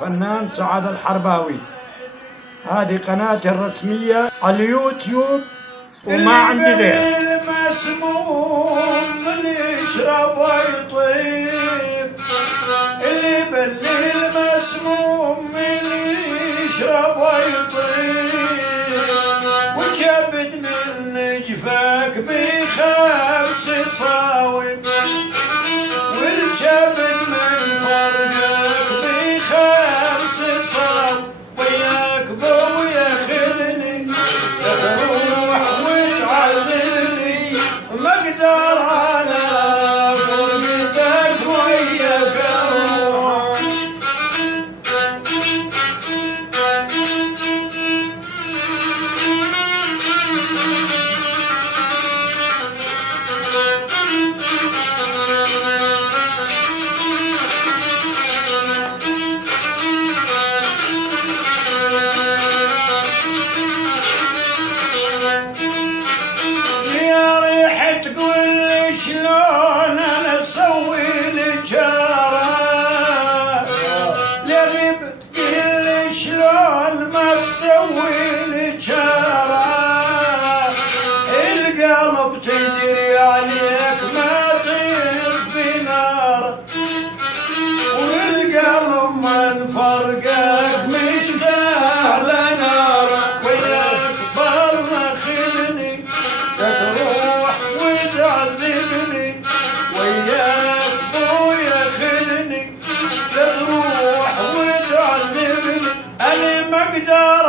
فنان سعد الحرباوي. هذه قناتي الرسمية على اليوتيوب وما عندي غير. المسموم من يشرب ويطيب، اللي بالليل مسموم من يشرب ويطيب، وكبد من جفاك بخمس صاوب، والكبد من فرقك بخمس صاوب، وياك بو ياخذني تروح وتعذبني، ما اقدر على فرقتك وياك اروح. يا ريح تقول لي شلون انا اسوي لك جارة، يا غيب تقول لي شلون ما تسوي لك جارة، القلب تدري عليك ما طير في نار، والقلب من فرقك مشتاق لنار، وياك برا خلني تروح وتعذبني، وياك بويا خلني تروح وتعذبني، انا ما اقدر